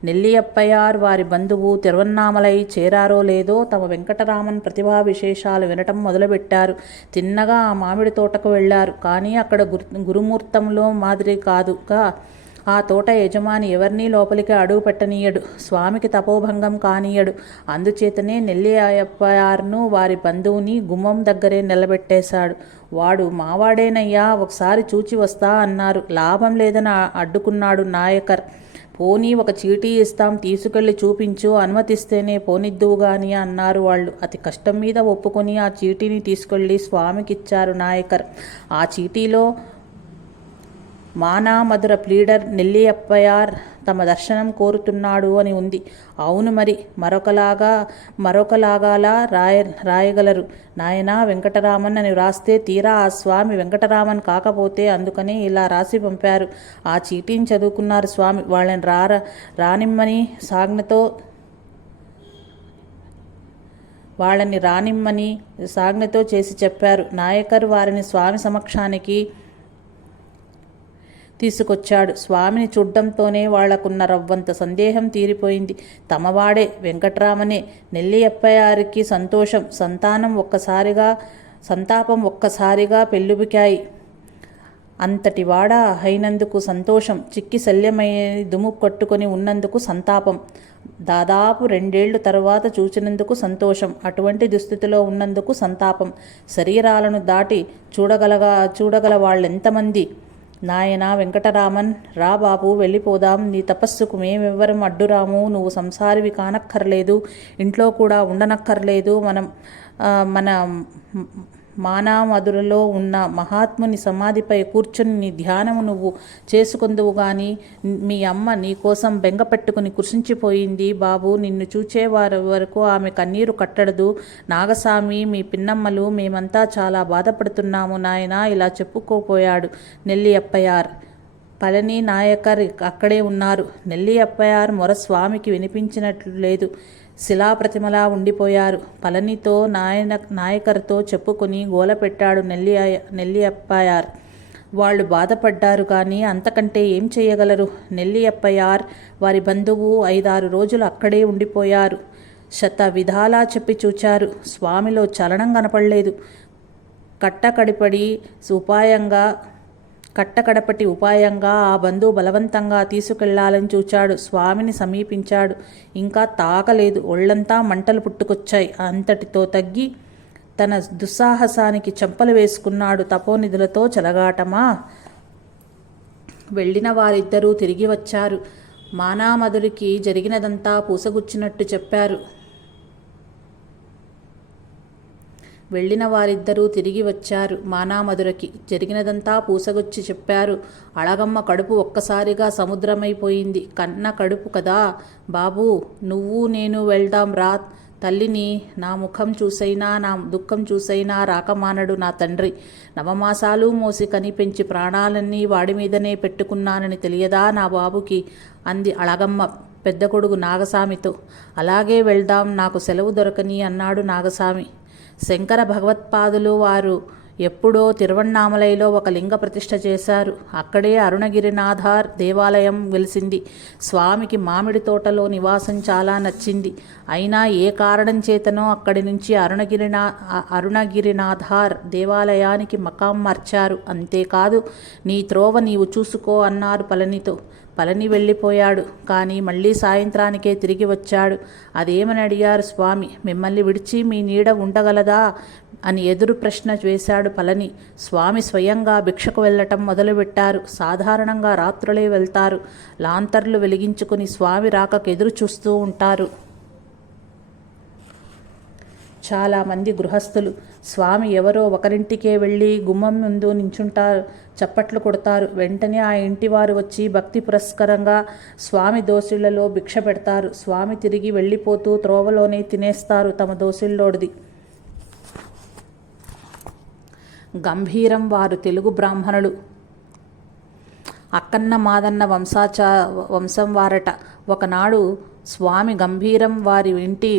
నెల్లియప్పయ్యార్ వారి బంధువు తిరువన్నామలై చేరారో లేదో తమ వెంకటరామన్ ప్రతిభా విశేషాలు వినటం మొదలుపెట్టారు. తిన్నగా ఆ మామిడి తోటకు వెళ్ళారు. కానీ అక్కడ గురుమూర్తంలో మాదిరి కాదుగా. ఆ తోట యజమాని ఎవరినీ లోపలికి అడుగు పెట్టనీయడు. స్వామికి తపోభంగం కానీయడు. అందుచేతనే నెల్లియప్పయార్ను వారి బంధువుని గుమ్మం దగ్గరే నిలబెట్టేశాడు. వాడు మావాడేనయ్యా, ఒకసారి చూచి వస్తా అన్నారు. లాభం లేదని అడ్డుకున్నాడు నాయకర్. పోనీ ఒక చీటీ ఇస్తాం, తీసుకెళ్లి చూపించు, అనుమతిస్తేనే పోనిద్దువు గాని అన్నారు వాళ్ళు. అతి కష్టం మీద ఒప్పుకొని ఆ చీటీని తీసుకెళ్లి స్వామికిచ్చారు నాయకర్. ఆ చీటీలో మానామధుర ప్లీడర్ నెల్లియప్పయార్ తమ దర్శనం కోరుతున్నాడు అని ఉంది. అవును మరి, మరొకలాగాలా రాయగలరు నాయనా వెంకటరామన్ అని వ్రాస్తే తీరా ఆ స్వామి వెంకటరామన్ కాకపోతే అందుకని ఇలా రాసి పంపారు. ఆ చీటీని చదువుకున్నారు స్వామి. వాళ్ళని రానిమ్మని సాజ్ఞతో చేసి చెప్పారు. నాయకర్ వారిని స్వామి సమక్షానికి తీసుకొచ్చాడు. స్వామిని చూడ్డంతోనే వాళ్లకున్న రవ్వంత సందేహం తీరిపోయింది. తమవాడే వెంకట్రామనే. నెల్లియప్పయారికి సంతోషం, సంతాపం ఒక్కసారిగా పెళ్ళుబికాయి. అంతటి వాడ అయినందుకు సంతోషం, చిక్కి శల్యమై దుమ్ము కట్టుకొని ఉన్నందుకు సంతాపం, దాదాపు 2 ఏళ్లు తరువాత చూచినందుకు సంతోషం, అటువంటి దుస్థితిలో ఉన్నందుకు సంతాపం. శరీరాలను దాటి చూడగల వాళ్ళెంతమంది? నాయనా వెంకటరామన్, రా బాబు వెళ్ళిపోదాం. నీ తపస్సుకు మేమెవ్వరం అడ్డురాము. నువ్వు సంసారివి కానక్కర్లేదు, ఇంట్లో కూడా ఉండనక్కర్లేదు. మన మానామధురలో ఉన్న మహాత్ముని సమాధిపై కూర్చుని నీ ధ్యానము నువ్వు చేసుకొందువు గాని. మీ అమ్మ నీకోసం బెంగపెట్టుకుని కృషించిపోయింది బాబు. నిన్ను చూచేవారి వరకు ఆమె కన్నీరు కట్టడదు. నాగస్వామి, మీ పిన్నమ్మలు, మేమంతా చాలా బాధపడుతున్నాము నాయనా ఇలా చెప్పుకోపోయాడు నెల్లియప్పయార్. పళని నాయకర్ అక్కడే ఉన్నారు. నెల్లియప్పయార్ మొర స్వామికి వినిపించినట్లు లేదు. శిలాప్రతిమలా ఉండిపోయారు. పళనితో నాయకర్తో చెప్పుకుని గోలపెట్టాడు నెల్లియప్పయార్. వాళ్ళు బాధపడ్డారు కానీ అంతకంటే ఏం చేయగలరు? నెల్లియప్పయార్ వారి బంధువు 5-6 రోజులు అక్కడే ఉండిపోయారు. శత విధాలా చెప్పి చూచారు. స్వామిలో చలనం కనపడలేదు. కట్టకడపటి ఉపాయంగా ఆ బంధువు బలవంతంగా తీసుకెళ్లాలని చూచాడు. స్వామిని సమీపించాడు. ఇంకా తాకలేదు. ఒళ్లంతా మంటలు పుట్టుకొచ్చాయి. అంతటితో తగ్గి తన దుస్సాహసానికి చెంపలు వేసుకున్నాడు. తపోనిధులతో చెలగాటమా? వెళ్ళిన వారిద్దరూ తిరిగి వచ్చారు. మానామధురికి జరిగినదంతా పూసగుచ్చినట్టు చెప్పారు. మానామధురకి జరిగినదంతా పూసగుచ్చి చెప్పారు. అళగమ్మ కడుపు ఒక్కసారిగా సముద్రమైపోయింది. కన్న కడుపు కదా బాబూ. నువ్వు నేను వెళ్దాం రా. తల్లిని నా ముఖం చూసైనా నా దుఃఖం చూసైనా రాకమానడు నా తండ్రి. 9 మాసాలు మోసి కనిపెంచి ప్రాణాలన్నీ వాడి మీదనే పెట్టుకున్నానని తెలియదా నా బాబుకి అంది అళగమ్మ పెద్ద కొడుకు నాగస్వామితో. అలాగే వెళ్దాం, నాకు సెలవు దొరకని అన్నాడు నాగస్వామి. శంకర భగవత్పాదులు వారు ఎప్పుడో తిరువణ్ణామలైలో ఒక లింగ ప్రతిష్ఠ చేశారు. అక్కడే అరుణగిరినాథర్ దేవాలయం వెలిసింది. స్వామికి మామిడి తోటలో నివాసం చాలా నచ్చింది. అయినా ఏ కారణం చేతనో అక్కడి నుంచి అరుణగిరినాథర్ దేవాలయానికి మకాం మార్చారు. అంతేకాదు, నీ త్రోవ నీవు చూసుకో అన్నారు పళనితో. పళని వెళ్ళిపోయాడు. కానీ మళ్ళీ సాయంత్రానికే తిరిగి వచ్చాడు. అదేమని అడిగారు స్వామి. మిమ్మల్ని విడిచి మీ నీడ ఉండగలదా అని ఎదురు ప్రశ్న వేశాడు పళని. స్వామి స్వయంగా భిక్షకు వెళ్ళటం మొదలుపెట్టారు. సాధారణంగా రాత్రులే వెళ్తారు. లాంతర్లు వెలిగించుకుని స్వామి రాకకు ఎదురు చూస్తూ ఉంటారు. చాలామంది గృహస్థులు స్వామి ఎవరో ఒకరింటికే వెళ్ళి గుమ్మం ముందు నించుంటారు. చప్పట్లు కొడతారు. వెంటనే ఆ ఇంటివారు వచ్చి భక్తి పురస్కరంగా స్వామి దోసిళ్లలో భిక్ష పెడతారు. స్వామి తిరిగి వెళ్ళిపోతూ త్రోవలోనే తినేస్తారు తమ దోసిళ్ళోడిది. గంభీరం వారు తెలుగు బ్రాహ్మణులు. అక్కన్న మాదన్న వంశం వారట. ఒకనాడు స్వామి గంభీరం వారి ఇంటి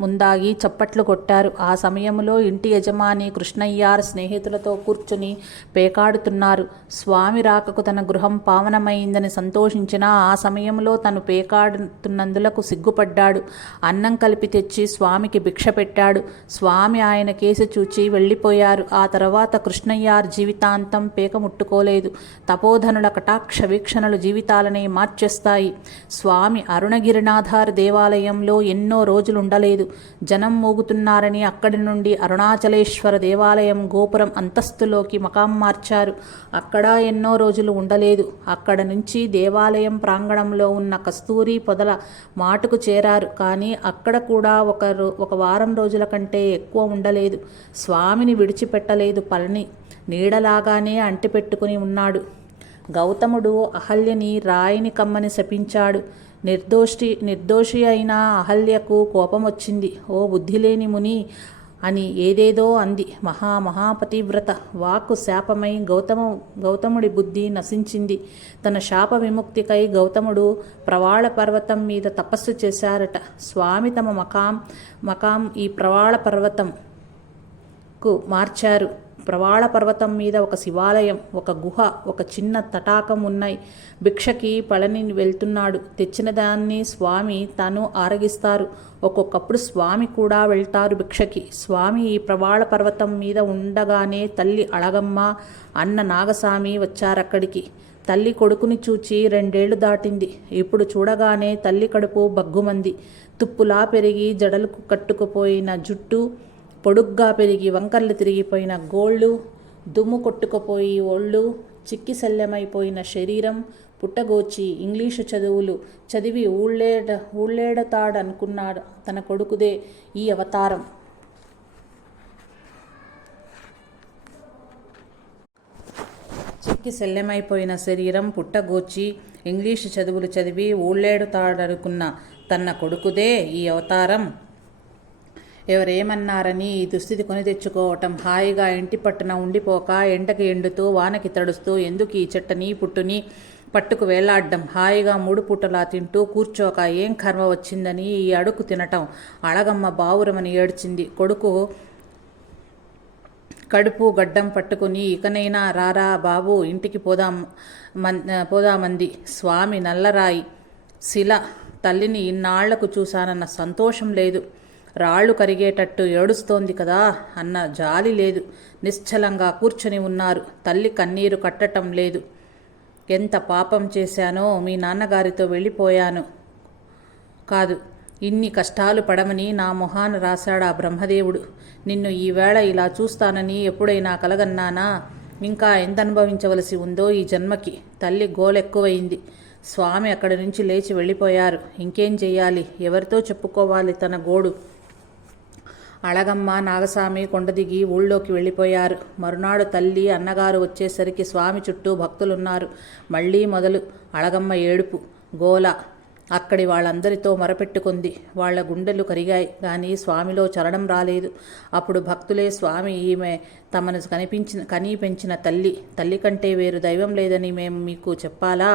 ముందాగి చప్పట్లు కొట్టారు. ఆ సమయంలో ఇంటి యజమాని కృష్ణయ్యార్ స్నేహితులతో కూర్చుని పేకాడుతున్నారు. స్వామి రాకకు తన గృహం పావనమైందని సంతోషించినా ఆ సమయంలో తను పేకాడుతున్నందులకు సిగ్గుపడ్డాడు. అన్నం కలిపి తెచ్చి స్వామికి భిక్ష పెట్టాడు. స్వామి ఆయన కేసి చూచి వెళ్ళిపోయారు. ఆ తర్వాత కృష్ణయ్యార్ జీవితాంతం పేక ముట్టుకోలేదు. తపోధనుల కటాక్ష వీక్షణలు జీవితాలనే మార్చేస్తాయి. స్వామి అరుణగిరినాథ దేవాలయంలో ఎన్నో రోజులుండలేదు. జనం మూగుతున్నారని అక్కడి నుండి అరుణాచలేశ్వర దేవాలయం గోపురం అంతస్తులోకి మకాం మార్చారు. అక్కడ ఎన్నో రోజులు ఉండలేదు. అక్కడ నుంచి దేవాలయం ప్రాంగణంలో ఉన్న కస్తూరి పొదల మాటుకు చేరారు. కానీ అక్కడ కూడా ఒక వారం రోజుల కంటే ఎక్కువ ఉండలేదు. స్వామిని విడిచిపెట్టలేదు పళని. నీడలాగానే అంటిపెట్టుకుని ఉన్నాడు. గౌతముడు అహల్యని రాయిని కమ్మని శపించాడు. నిర్దోషి అయిన అహల్యకు కోపం వచ్చింది. ఓ బుద్ధిలేని ముని అని ఏదేదో అంది. మహాపతివ్రత వాక్కు శాపమై గౌతముడి బుద్ధి నశించింది. తన శాప విముక్తికై గౌతముడు ప్రవాళ పర్వతం మీద తపస్సు చేశారట. స్వామి తమ మకాం ఈ ప్రవాళ పర్వతంకు మార్చారు. ప్రవాళ పర్వతం మీద ఒక శివాలయం, ఒక గుహ, ఒక చిన్న తటాకం ఉన్నాయి. భిక్షకి పళని వెళ్తున్నాడు. తెచ్చిన దాన్ని స్వామి తాను ఆరగిస్తారు. ఒక్కొక్కప్పుడు స్వామి కూడా వెళ్తారు భిక్షకి. స్వామి ఈ ప్రవాళ పర్వతం మీద ఉండగానే తల్లి అళగమ్మ, అన్న నాగస్వామి వచ్చారక్కడికి. తల్లి కొడుకుని చూచి 2 ఏళ్లు దాటింది. ఇప్పుడు చూడగానే తల్లి కడుపు బగ్గుమంది. తుప్పులా పెరిగి జడలకు కట్టుకుపోయిన జుట్టు, పొడుగ్గా పెరిగి వంకర్లు తిరిగిపోయిన గోళ్ళు, దుమ్ము కొట్టుకుపోయి ఒళ్ళు, చిక్కి శల్యమైపోయిన శరీరం, పుట్టగోచి ఇంగ్లీషు చదువులు చదివి ఊళ్ళేడతాడనుకున్నాడు తన కొడుకుదే ఈ అవతారం. చిక్కి శల్యమైపోయిన శరీరం, పుట్టగోచి ఇంగ్లీషు చదువులు చదివి ఊళ్ళేడుతాడనుకున్న తన కొడుకుదే ఈ అవతారం. ఎవరేమన్నారని ఈ దుస్థితి కొని తెచ్చుకోవటం, హాయిగా ఇంటి పట్టున ఉండిపోక ఎండకి ఎండుతూ వానకి తడుస్తూ ఎందుకు ఈ చెట్టని పుట్టుని పట్టుకు వేలాడ్డం, హాయిగా 3 పూటలా తింటూ కూర్చోక ఏం కర్మ వచ్చిందని ఈ అడుగు తినటం. అళగమ్మ బావురమని ఏడ్చింది. కొడుకు కడుపు గడ్డం పట్టుకుని ఇకనైనా రారా బాబు ఇంటికి పోదామంది. స్వామి నల్లరాయి శిల. తల్లిని ఇన్నాళ్లకు చూశానన్న సంతోషం లేదు. రాళ్లు కరిగేటట్టు ఏడుస్తోంది కదా అన్న జాలి లేదు. నిశ్చలంగా కూర్చొని ఉన్నారు. తల్లి కన్నీరు కట్టటం లేదు. ఎంత పాపం చేశానో, మీ నాన్నగారితో వెళ్ళిపోయాను కాదు, ఇన్ని కష్టాలు పడమని నా మొహాన రాశాడా బ్రహ్మదేవుడు. నిన్ను ఈవేళ ఇలా చూస్తానని ఎప్పుడైనా కలగన్నానా? ఇంకా ఎంత అనుభవించవలసి ఉందో ఈ జన్మకి. తల్లి గోలెక్కువైంది. స్వామి అక్కడి నుంచి లేచి వెళ్ళిపోయారు. ఇంకేం చెయ్యాలి? ఎవరితో చెప్పుకోవాలి తన గోడు? అళగమ్మ, నాగస్వామి కొండదిగి ఊళ్ళోకి వెళ్ళిపోయారు. మరునాడు తల్లి, అన్నగారు వచ్చేసరికి స్వామి చుట్టూ భక్తులున్నారు. మళ్ళీ మొదలు అళగమ్మ ఏడుపు, గోల. అక్కడి వాళ్ళందరితో మొరపెట్టుకుంది. వాళ్ల గుండెలు కరిగాయి. కానీ స్వామిలో చలనం రాలేదు. అప్పుడు భక్తులే, స్వామి ఈమె తమను కనీ పెంచిన తల్లి కంటే వేరు దైవం లేదని మేము మీకు చెప్పాలా?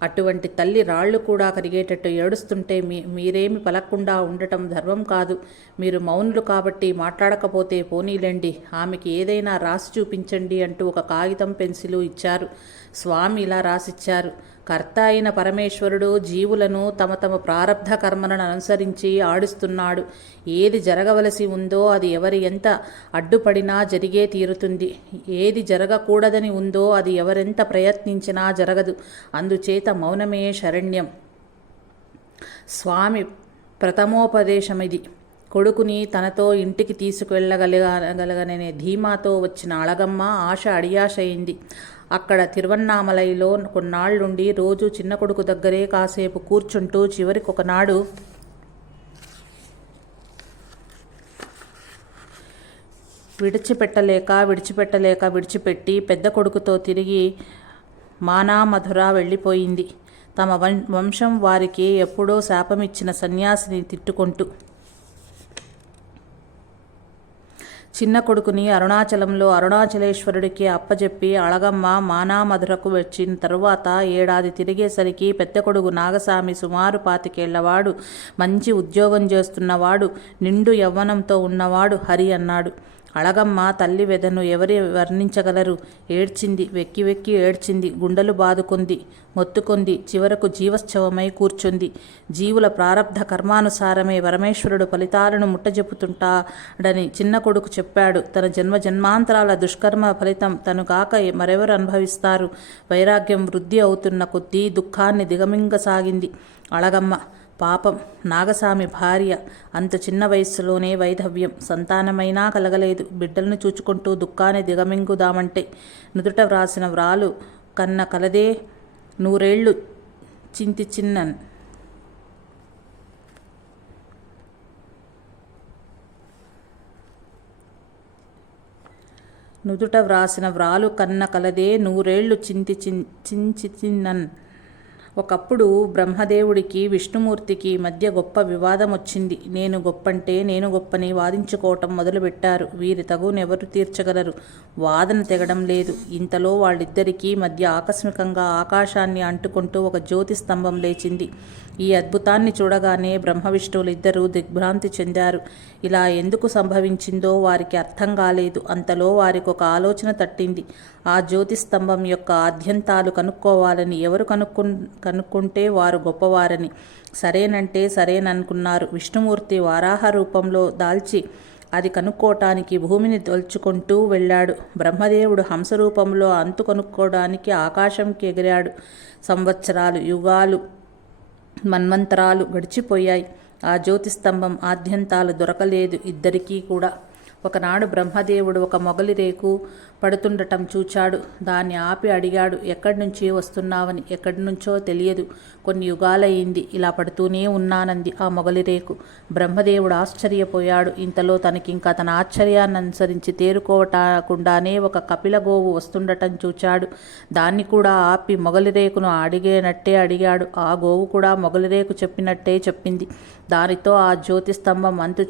అటువంటి తల్లి రాళ్ళు కూడా కరిగేటట్టు ఏడుస్తుంటే మీరేమి పలక్కుండా ఉండటం ధర్మం కాదు. మీరు మౌనులు కాబట్టి మాట్లాడకపోతే పోనీలేండి, ఆమెకి ఏదైనా రాసి చూపించండి అంటూ ఒక కాగితం పెన్సిలు ఇచ్చారు. స్వామి ఇలా రాసిచ్చారు: కర్త అయిన పరమేశ్వరుడు జీవులను తమ తమ ప్రారబ్ధ కర్మలను అనుసరించి ఆడిస్తున్నాడు. ఏది జరగవలసి ఉందో అది ఎవరి ఎంత అడ్డుపడినా జరిగే తీరుతుంది. ఏది జరగకూడదని ఉందో అది ఎవరెంత ప్రయత్నించినా జరగదు. అందుచేత మౌనమే శరణ్యం. స్వామి ప్రథమోపదేశమిది. కొడుకుని తనతో ఇంటికి తీసుకువెళ్ళగలగనే ధీమాతో వచ్చిన అళగమ్మ ఆశ అడియాశయింది. అక్కడ తిరువన్నామలైలో కొన్నాళ్ళుండి రోజు చిన్న కొడుకు దగ్గరే కాసేపు కూర్చుంటూ చివరికి ఒకనాడు విడిచిపెట్టి పెద్ద కొడుకుతో తిరిగి మానామధుర వెళ్ళిపోయింది. తమ వంశం వారికి ఎప్పుడో శాపమిచ్చిన సన్యాసిని తిట్టుకుంటూ. చిన్న కొడుకుని అరుణాచలంలో అరుణాచలేశ్వరుడికి అప్పజెప్పి అళగమ్మ మానామధురకు వచ్చిన తరువాత ఏడాది తిరిగేసరికి పెద్ద కొడుకు నాగసామి సుమారు 25 ఏళ్లవాడు, మంచి ఉద్యోగం చేస్తున్నవాడు, నిండు యవ్వనంతో ఉన్నవాడు హరి అన్నాడు. అళగమ్మ తల్లి వెదను ఎవరి వర్ణించగలరు? ఏడ్చింది, వెక్కి వెక్కి ఏడ్చింది, గుండెలు బాదుకుంది, మొత్తుకుంది, చివరకు జీవశ్చవమై కూర్చుంది. జీవుల ప్రారబ్ధ కర్మానుసారమే పరమేశ్వరుడు ఫలితాలను ముట్టజెప్పుతుంటాడని చిన్న కొడుకు చెప్పాడు. తన జన్మాంతరాల దుష్కర్మ ఫలితం తను కాక మరెవరు అనుభవిస్తారు? వైరాగ్యం వృద్ధి అవుతున్న కొద్దీ దుఃఖాన్ని దిగమింగసాగింది అళగమ్మ. పాపం నాగసామి భార్య. అంత చిన్న వయస్సులోనే వైధవ్యం, సంతానమైనా కలగలేదు. బిడ్డలను చూచుకుంటూ దుఃఖాన్ని దిగమింగుదామంటే నుదుట వ్రాసిన వ్రాలు కన్న కలదే 100 ఏళ్ళు చింతి చిన్నన్. నుదుట వ్రాసిన వ్రాలు కన్న కలదే 100 ఏళ్ళు చించి చిన్నన్. ఒకప్పుడు బ్రహ్మదేవుడికి విష్ణుమూర్తికి మధ్య గొప్ప వివాదం వచ్చింది. నేను గొప్పంటే నేను గొప్పని వాదించుకోవటం మొదలుపెట్టారు. వీరి తగునెవరు తీర్చగలరు? వాదన తెగడం లేదు. ఇంతలో వాళ్ళిద్దరికీ మధ్య ఆకస్మికంగా ఆకాశాన్ని అంటుకుంటూ ఒక జ్యోతి స్తంభం లేచింది. ఈ అద్భుతాన్ని చూడగానే బ్రహ్మవిష్ణువులిద్దరూ దిగ్భ్రాంతి చెందారు. ఇలా ఎందుకు సంభవించిందో వారికి అర్థం కాలేదు. అంతలో వారికి ఒక ఆలోచన తట్టింది. ఆ జ్యోతిస్తంభం యొక్క ఆద్యంతాలు కనుక్కోవాలని. ఎవరు కనుక్కుంటే వారు గొప్పవారని. సరేనంటే సరేననుకున్నారు. విష్ణుమూర్తి వారాహ రూపంలో దాల్చి అది కనుక్కోటానికి భూమిని తొలుచుకుంటూ వెళ్ళాడు. బ్రహ్మదేవుడు హంసరూపంలో అంతు కనుక్కోవడానికి ఆకాశంకి ఎగిరాడు. సంవత్సరాలు, యుగాలు, మన్వంతరాలు గడిచిపోయాయి. ఆ జ్యోతిస్తంభం ఆద్యంతాలు దొరకలేదు ఇద్దరికీ కూడా. ఒకనాడు బ్రహ్మదేవుడు ఒక మొగలి రేకు పడుతుండటం చూచాడు. దాన్ని ఆపి అడిగాడు, ఎక్కడి నుంచి వస్తున్నావని. ఎక్కడి నుంచో తెలియదు, కొన్ని యుగాలయ్యింది ఇలా పడుతూనే ఉన్నానంది ఆ మొగలి రేకు. బ్రహ్మదేవుడు ఆశ్చర్యపోయాడు. ఇంతలో తనకింకా తన ఆశ్చర్యాన్ని అనుసరించి తేరుకోవటాకుండానే ఒక కపిల గోవు వస్తుండటం చూచాడు. దాన్ని కూడా ఆపి మొగలి రేకును అడిగేనట్టే అడిగాడు. ఆ గోవు కూడా మొగలి రేకు చెప్పినట్టే చెప్పింది. దానితో ఆ జ్యోతిస్తంభం అంతు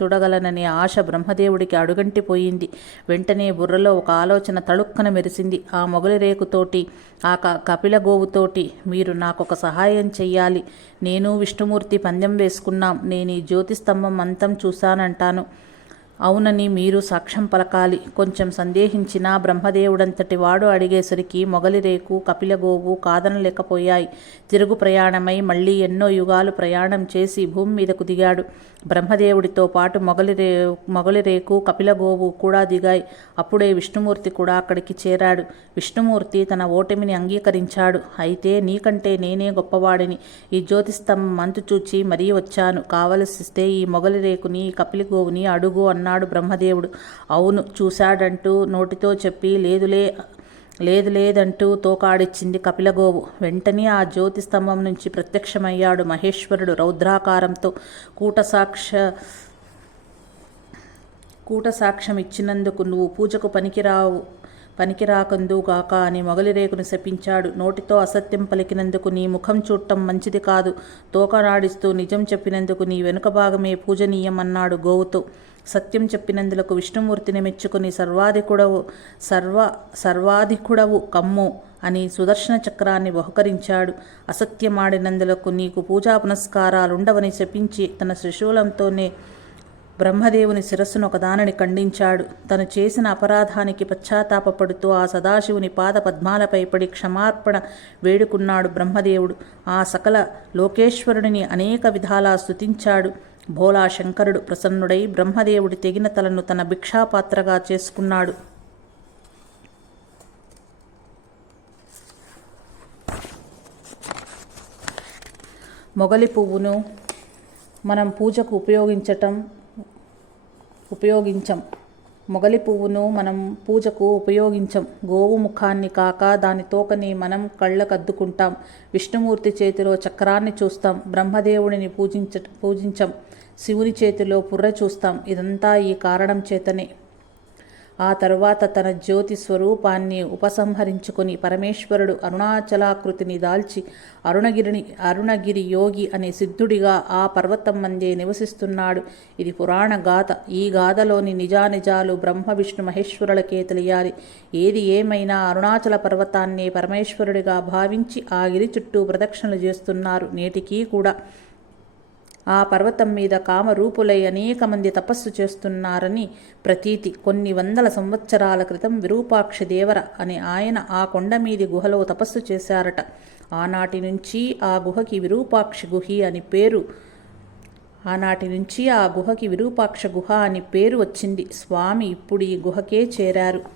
చూడగలననే ఆశ బ్రహ్మదేవుడికి అడుగంటిపోయింది. వెంటనే బుర్రలో ఒక ఆలోచన తళుక్కన మెరిసింది. ఆ మొగలి రేకుతోటి, ఆ కపిల గోవుతోటి, మీరు నాకొక సహాయం చెయ్యాలి. నేను విష్ణుమూర్తి పందెం వేసుకున్నాం. నేను ఈ జ్యోతిస్తంభం అంతం చూశానంటాను. అవునని మీరు సాక్ష్యం పలకాలి. కొంచెం సందేహించినా బ్రహ్మదేవుడంతటి వాడు అడిగేసరికి మొగలి రేకు, కపిలగోవు కాదనలేకపోయాయి. తిరుగు ప్రయాణమై మళ్ళీ ఎన్నో యుగాలు ప్రయాణం చేసి భూమి మీదకు దిగాడు. బ్రహ్మదేవుడితో పాటు మొగలి రేకు, కపిలగోవు కూడా దిగాయి. అప్పుడే విష్ణుమూర్తి కూడా అక్కడికి చేరాడు. విష్ణుమూర్తి తన ఓటమిని అంగీకరించాడు. అయితే నీకంటే నేనే గొప్పవాడిని. ఈ జ్యోతిస్తంభం అంతు చూచి మరీ వచ్చాను. కావలసిస్తే ఈ మొగలి రేకుని, కపిలగోవుని అడుగు అన్నాడు బ్రహ్మదేవుడు. అవును, చూశాడంటూ నోటితో చెప్పి లేదంటూ తోకాడిచ్చింది కపిలగోవు. వెంటనే ఆ జ్యోతి స్తంభం నుంచి ప్రత్యక్షమయ్యాడు మహేశ్వరుడు రౌద్రాకారంతో. కూటసాక్ష్యం ఇచ్చినందుకు నువ్వు పూజకు పనికిరాకందుగాక అని మొగలి రేకును శపించాడు. నోటితో అసత్యం పలికినందుకు నీ ముఖం చూడటం మంచిది కాదు. తోకనాడిస్తూ నిజం చెప్పినందుకు నీ వెనుక భాగమే పూజనీయం అన్నాడు గోవుతో. సత్యం చెప్పినందులకు విష్ణుమూర్తిని మెచ్చుకుని సర్వాధికుడవు కమ్ము అని సుదర్శన చక్రాన్ని బహుకరించాడు. అసత్యమాడినందులకు నీకు పూజా పునస్కారాలుండవని శపించి తన త్రిశూలంతోనే బ్రహ్మదేవుని శిరస్సును ఒకదానిని ఖండించాడు. తను చేసిన అపరాధానికి పశ్చాత్తాపపడుతూ ఆ సదాశివుని పాద పద్మాలపై పడి క్షమార్పణ వేడుకున్నాడు బ్రహ్మదేవుడు. ఆ సకల లోకేశ్వరుడిని అనేక విధాలా స్తుతించాడు. భోలా శంకరుడు ప్రసన్నుడై బ్రహ్మదేవుడి తెగిన తలను తన భిక్షాపాత్రగా చేసుకున్నాడు. మొగలి పువ్వును మనం పూజకు ఉపయోగించం. గోవు ముఖాన్ని కాక దాని తోకని మనం కళ్ళకద్దుకుంటాం. విష్ణుమూర్తి చేతిలో చక్రాన్ని చూస్తాం. బ్రహ్మదేవుడిని పూజించం. శివుని చేతిలో పుర్రె చూస్తాం. ఇదంతా ఈ కారణం చేతనే. ఆ తరువాత తన జ్యోతి స్వరూపాన్ని ఉపసంహరించుకొని పరమేశ్వరుడు అరుణాచలాకృతిని దాల్చి అరుణగిరి యోగి అనే సిద్ధుడిగా ఆ పర్వతం మందే నివసిస్తున్నాడు. ఇది పురాణ గాథ. ఈ గాథలోని నిజానిజాలు బ్రహ్మ విష్ణు మహేశ్వరులకే తెలియాలి. ఏది ఏమైనా అరుణాచల పర్వతాన్ని పరమేశ్వరుడిగా భావించి ఆ గిరి చుట్టూ ప్రదక్షిణలు చేస్తున్నారు నేటికీ కూడా. ఆ పర్వతం మీద కామరూపులై అనేక మంది తపస్సు చేస్తున్నారని ప్రతీతి. కొన్ని వందల సంవత్సరాల క్రితం విరూపాక్ష దేవర అనే ఆయన ఆ కొండ మీది గుహలో తపస్సు చేశారట. ఆనాటి నుంచి ఆ గుహకి విరూపాక్ష గుహ అని పేరు వచ్చింది. స్వామి ఇప్పుడు ఈ గుహకే చేరారు.